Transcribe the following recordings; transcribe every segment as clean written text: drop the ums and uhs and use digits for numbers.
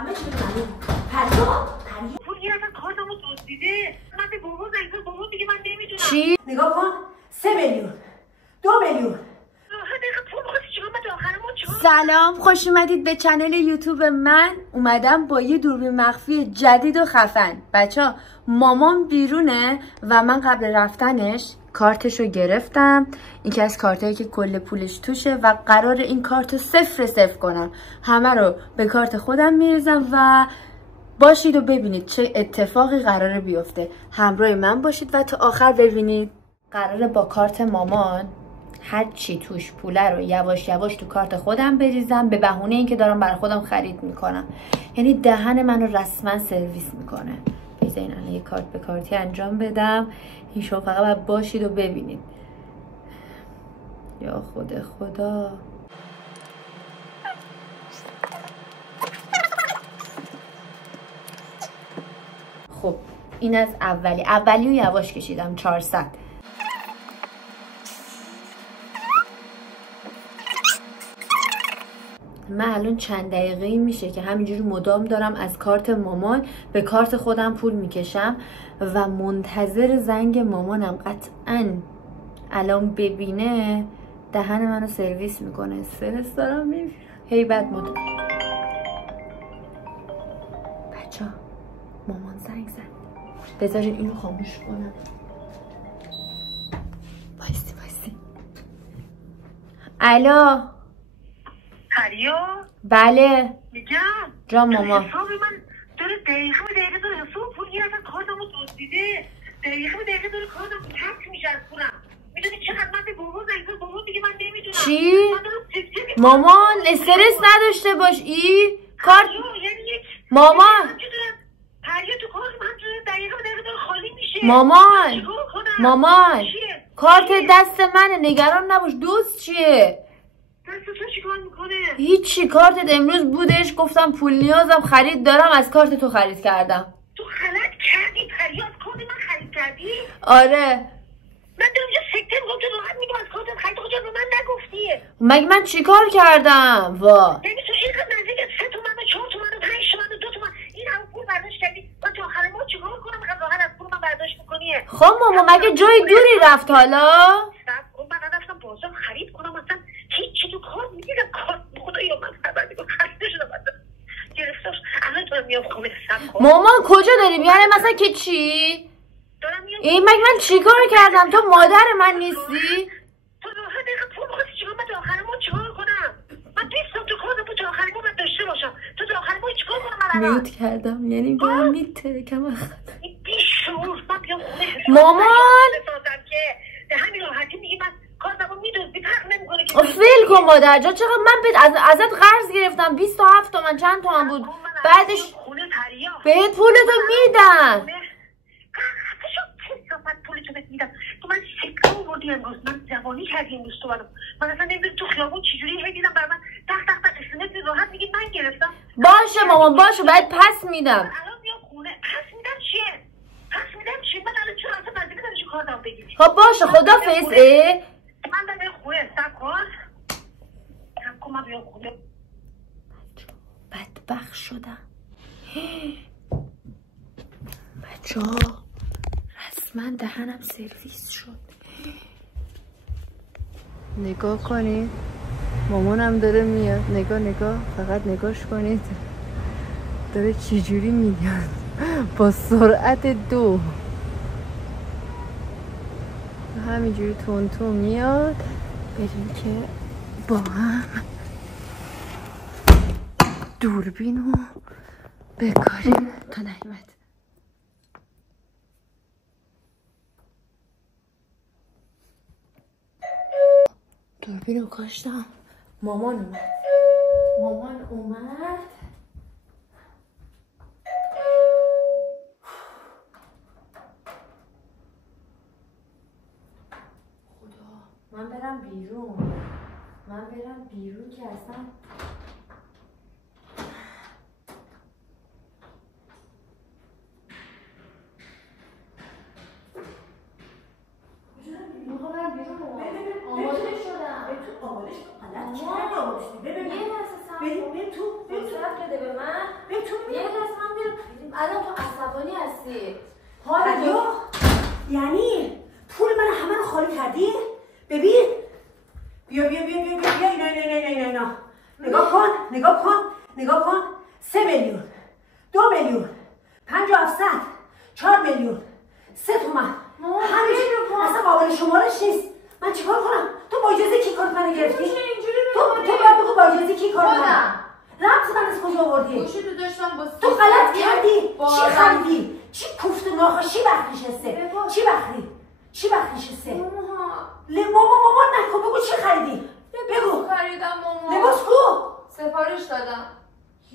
همه چی معلوم. پریا پول یه نفر کارتمو دزدیده. من به بابا زنگ زدم، بابا میگه من نمیدونم. چی؟ نگاه کن 3 میلیون 2 میلیون. سلام، خوش اومدید به چنل یوتیوب من. اومدم با یه دوربین مخفی جدید و خفن. بچه مامان بیرونه و من قبل رفتنش کارتشو گرفتم. این که از کارتایی که کل پولش توشه و قرار این کارتو صفر کنم. همه رو به کارت خودم میریزم و باشید و ببینید چه اتفاقی قراره بیفته. همراه من باشید و تا آخر ببینید. قراره با کارت مامان هر چی توش پوله رو یواش یواش تو کارت خودم بریزم، به بهونه اینکه دارم برای خودم خرید میکنم. یعنی دهن منو رسما سرویس میکنه. بذارین الان یه کارت به کارتی انجام بدم. این شما فقط باید باشید و ببینید. یا خدا. خب این از اولیو یواش کشیدم 400. من الان چند دقیقه میشه که همینجوری مدام دارم از کارت مامان به کارت خودم پول میکشم و منتظر زنگ مامانم. قطعاً الان ببینه دهن منو سرویس میکنه. استرس دارم میبینم. هیبت مدام. بچه مامان زنگ زد. بذارین اینو خاموش کنم. وایسی. الو پریا؟ بله میگم جان ماما. حساب من داره دقیقه به دقیقه داره حساب پول یه نفر کارتمو دزدیده. دقیقه به دقیقه داره کارتمو کپ میشه از پولم. میدونی چقدر من به بابا زنگ زدم، بابا میگه من نمیدونم. چی؟ مامان استرس نداشته باش. کارت یعنی یک مامان پریا تو کارت من دقیقه به دقیقه داره خالی میشه. مامان کارت دست منه، نگران نباش. دوست چیه؟ دست تو چیکار میکنه؟ هیچی، کارتت امروز بودش، گفتم پول نیازم خرید دارم، از کارت تو خرید کردم. تو غلط کردی پریا، از کارت من خرید کردی؟ آره من دارم اینجا سکته میکنم، تو راحت میگم از کارت خرید. تو کجا به من نگفتی؟ مگه من چیکار کردم؟ یعنی تو اینقدر نزدیک 3 تومن و 4 تومن و 5 تومن و 2 تومن این همه پول برداشت کردی. من تو آخر ما چیکار کنم؟ اینقدر راحت از پول من برداشت میکنی؟ خب ماما مگه جای دوری رفت حالا؟ من رفتم بازار خرید کنم، مثلا هیچ تو کار میگیرم. کار خدایا من خبر میگم خرید نشدم. گرفتاش الان تو میام خونه سب. مامان کجا داریم؟ یعنی مثلا که چی؟ دارم میام. این مگه من چیکار کردم؟ تو مادر من نیستی؟ تو راحت دقیقه پول بخواستی چیکار؟ من تا آخر ما چیکار کنم؟ من دوستم تو کار بود تا آخر ما باید داشته باشم. تو آخر ما چیکار کنم الان؟ میوت کردم، یعنی دارم میترکم. این بیشعور. من بیام خونه مامان بسازم که به همین راحتی میگی من کارتمو میدزدی، فرق نمیکنه که فیل کن مادر جا. چقدر من ازت قرض گرفتم 27 تومن چند تومن بود. بعدش خونه پریا بهت پولتو میدن. پولتو بهت میدم. تو من سکه آوردی امروز، من جوانی کردی امروز تو من اصلا نمیدونم تو خیابون چجوری هی دیدم. برای من تق اسمت راحت میگی من گرفتم. باشه مامان باشه، بعد پس میدم. الان میام خونه پس میدم چیه؟ من الان چرا اصلا نزدیک داری کارتمو بگیری؟ خب باشه خدافظ. من دارم خونه سب کن من بیام خونه. بدبخت شدم بچه ها. رسما دهنم سرویس شد. نگاه کنید مامانم داره میاد. نگاه فقط نگاش کنید داره چجوری میاد با سرعت 2 همینجوری تون میاد. بریم که با هم دوربینو بکاریم تا نیمت. دوربینو کاشتم. مامان اومد. من برم بیرون که اصلا به تو گرفتی؟ پریا یعنی پول من همه رو خالی کردی؟ ببین بیا اینا نگاه کن 3 میلیون 2 میلیون 5,700 4 میلیون 3 تومن اصلا قابل شمارش نیست. من چیکار کنم؟ تو با اجازه کی کارت منو گرفتی؟ تو باید بگو با اجازه کی کارت منو رمز من از کجا آوردی؟ گوشی تو داشتم با تو غلط کردی. چی خریدی؟ چی کوفت و ناخوشی وقت نشسته؟ چی وقت نشسته؟ ماما نکن بگو چی خریدی؟ بگو خریدم ماما. لباس کو؟ سفارش دادم.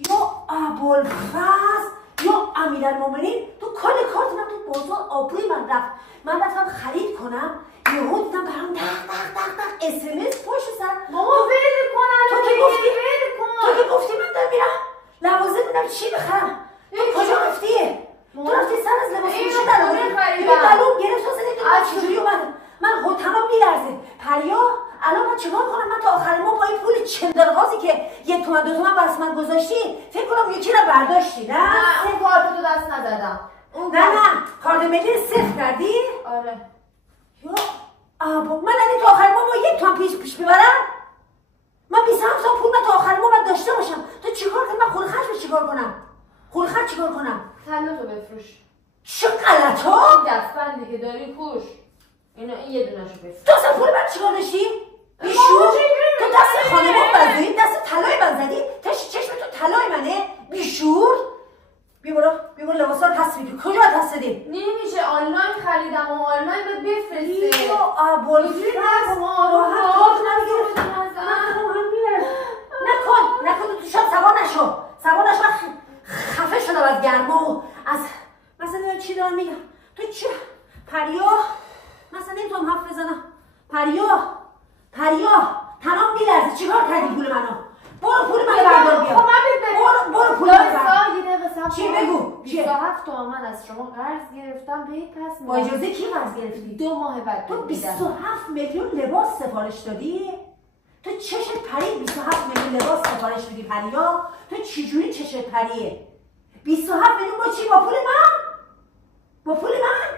یا ابوالفضل یا امیرالمومنین تو کل کارت من تو بازار آبروی من رفتم خرید کنم یهو دیدم برام دق SMS پشت سر ماما ول کن تو که گفتی من دارم میرم لوازم ببینم چی بخرم تو کجا رفتی؟ تو رفتی سر از لباس میشه بلوم گرفت و زدی تو چجوری اومده من تمام میلرزه. پریا الان من چیکار کنم؟ من تا آخر ماه با این پول چندرغازی که 1 تومن 2 تومن واسه من گذاشتی فکر کنم یکی رو برداشتی. نه اون کارتو دست ندادم. نه کارت ملی صفر کردی؟ آره. یا ابا من الان تا آخر ماه با 1 تومن پیش ببرم؟ من 27 تا پول من تا آخر ماه باید داشته باشم. تو چیکار کنی؟ من خول خرج چیکار کنم؟ طلا تو بفروش. چه غلطا؟ این دستبندی که داری پوش. این یه دونه‌شو بفروش. تو اصلا پول من چیکار داشتی؟ بیشور تو دست خانمان بردی؟ دست طلای من زدی؟ چشم تو طلای منه؟ بیشور بیا برو لباسا رو پس بگیر. کجا پس دادی؟ نمیشه آنلاین خریدم و آنلاین بفرسته. یا ابوالفضل راحت نکن تو شاد سوار نشو خفه شدم از گرما و از مثلا چی دارم میگم. تو چی؟ پریا مثلا نمیتونم حرف بزنم. پریا تمام میلرزه. چیکار کردی پول منو؟ برو پول منو بردار بیا. برو پول منو بردار. چی بگو؟ 27 تومن از شما قرض گرفتم به پس با اجازه کی قرض گرفتی؟ 2 ماه بعد تو 27 میلیون لباس سفارش دادی؟ تو چشت پرید 27 میلیون لباس سفارش بدی پریا؟ تو چجوری چشت پریه؟ 27 میلیون با چی؟ با پول من؟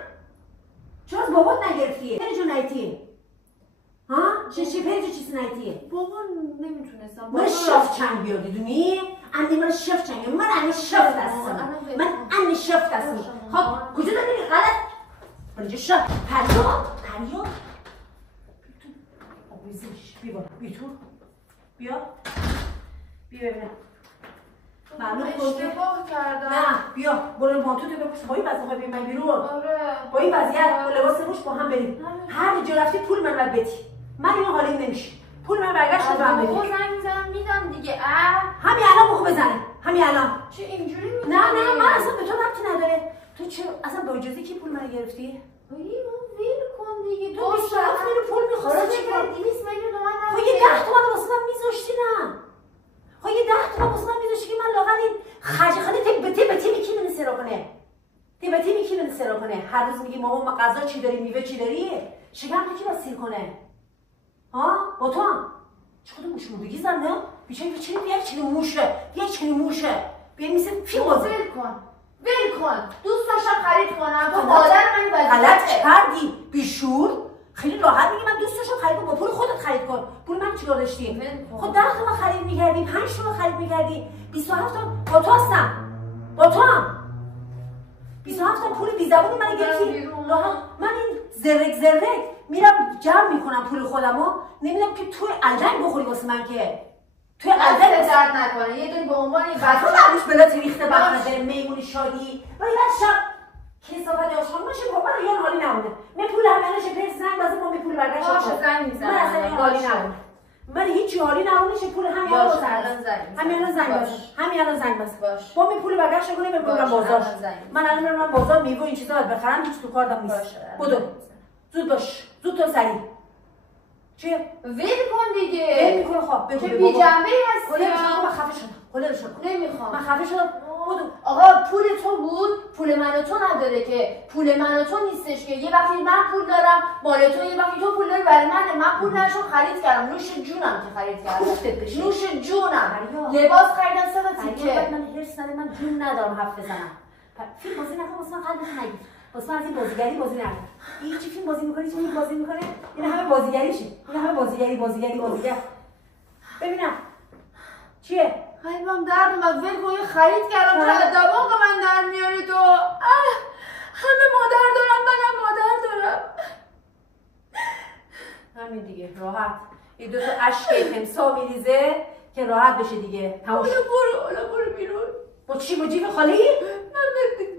چرا از بابات نگرفتی؟ پریجو نایتی؟ ها؟ چی نایتی؟ بابا نمیتونستم. من شفت چنگ بیادی دونی؟ من شفت چنگ من همه شفت هستم. خب کجا داری غلط؟ پریجو شفت پریا بیا ببینم. معلوم اشتباه کردم. نه بیا برو مانتو تو بپوش. با این وضعیت ببین من بیرون. آره. با این وضعیت با لباس پوش با هم بریم. هر جا رفتی پول من باید بدی. من این حالی نمیشه. پول من برگشت رو هم بدی. بابا زنگ میزنم میدم دیگه. همین الان بخو بزنه. همین الان. چه اینجوری میزنی؟ نه من اصلا به تو ربطی نداره. تو چرا اصلا با اجازه کی پول من گرفتی؟ ویل کن دیگه. تو 27 میلیون پول می‌خواستی چیکار؟ 200 میلیون تومان خب یه 10 تومن واسه من می‌ذاشتی نه؟ خب یه 10 تومن واسه من می‌ذاشتی که من لااقل این خرج‌خانه تیم کی بنه سرا کنه؟ هر روز میگی مامان ما غذا چی داری؟ میوه چی داری؟ شکم تو کی باید سیر کنه؟ ها؟ با تو هم؟ چقدر موش مردگی زنده؟ بیچاره یک چنین موشه بیا میسه فی بازه. ول کن دوست داشتم خرید کنم. تو مادر من غلط کردی بیشور. خیلی راحت میگی من دوست داشتم خرید کنم. با پول خودت خرید کن. پول من چیکار داشتی؟ خب 10 تومن خرید می‌کردی 5 تومن خرید می‌کردی 27 تومن با تو هستم. با تو هم 27 تومن پول بی زبون من گرفتی. من این زرک میرم جمع میکنم پول خودمو. نمیدونم که توی الدنگ بخوری واسه من که توی الدنگ درد نکنه. یه دونه به عنوان یه بچه بعدش بلا تریخته بخنده میمونی شادی ولی بعد شب کسافت آشان باشه بابا یه حالی نمونه. من پول همینش پرس زنگ بازم با پول برگشت باشه زنگ میزنم. من اصلا حالی نمونه. من هیچ حالی نمونه چه پول همین الان زنگ باش. با می پول برگشت کنیم به پول بازار. من الان میرم بازار میوه این چیزا بخرم هیچ تو کارم نیست. بدو زود باش. زود تو سری. چیه؟ ول کن دیگه. ول میکنه. خب بگو. چه بی جنبه هستی؟ من خفه شدم. نمیخوام. من خفه شدم. آقا پول تو بود. پول من و تو نداره که. پول من و تو نیستش که. یه وقتی من پول دارم مال تو، یه وقتی تو پول داری برای من پول نشون خرید کردم. نوش جونم که خرید کردم. نوش جونم. لباس خریدم 3 تا تیکه. من هرس ندارم. من جون ندارم حرف بزنم. فیلم بازی نکن واسه من قلبت نگیر. واسه من از این بازیگری بازی نکن. این چی فیلم بازی می‌کنی؟ چی فیلم بازی می‌کنه؟ این همه بازیگریشه. این همه بازیگر. ببینم. چیه؟ قلبم درد اومد. ول کن خرید کردم تا دماغ من در میاری تو. همه مادر دارم منم مادر دارم. همین دیگه راحت. این دو تا اشک تمسا میریزه که راحت بشه دیگه. تموش. حالا برو بیرون. با چی با جیب خالی؟ من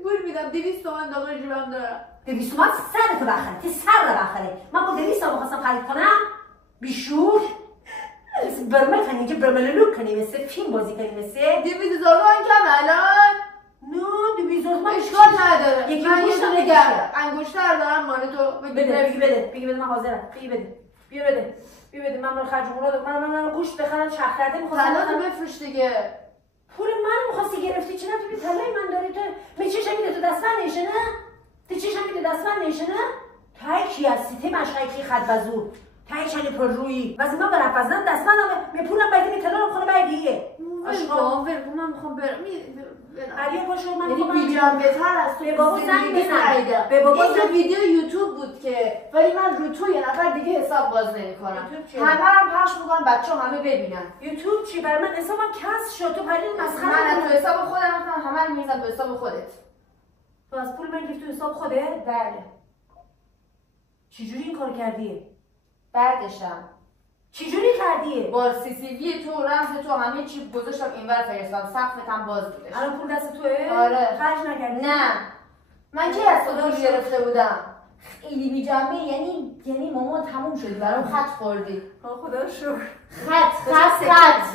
بهت میدم 200 تومن داخل جیبم دارم. 200 تومن سرتو بخره. که سر رو بخره. من با 200 تومن خواستم خرید کنم. بیشور. برمل کنی اینجا برملولوک کنی مثل فیلم بازی کنی مثل 200,000 تومن کم الان. نه 200,000 تومن اشکال نداره. یکی من یه گوشتم دونه نگه. انگشتر دارم مال تو. بده من حاضرم. بیا بده من خرج مراد من گوشت بخرم شخرده می‌خواستم طلا بفروش دیگه. پول من می‌خواستی گرفتی چه نبودی به طلای من داری تو می چشم میده تو دست من نشه نه تو چشم میده دست من نشه نه تای کی هستی ته مشقی خط بزور تای چنی پر روی واسه من برام فزن دست من می پولم باید طلا رو خونه بگیه اشکال من میخوام برم علی باشو من یعنی ویدیوام بهتر از تو به بابا زنگ بزن به بابا این ویدیو یوتیوب بود که ولی من رو تو یه نفر دیگه حساب باز نمی‌کنم همه هم پخش می‌کنم بچه‌ها همه ببینن یوتیوب چی برای من حسابم کس شد تو پری مسخره من تو حساب خودم همه رو می‌ریزم تو حساب خودت تو از پول من گرفتی تو حساب خودت بله چجوری این کار کردی بعدشم چجوری کردی با سی سی وی تو رمز تو همه چی گذاشتم اینور فرستادم سقفت هم باز بودش الان پول دست توئه آره خرج نکردی نه من کی از خدا گرفته بودم خیلی بی‌جنبه یعنی مامان تموم شدی برام خط خوردی خدا رو شکر خط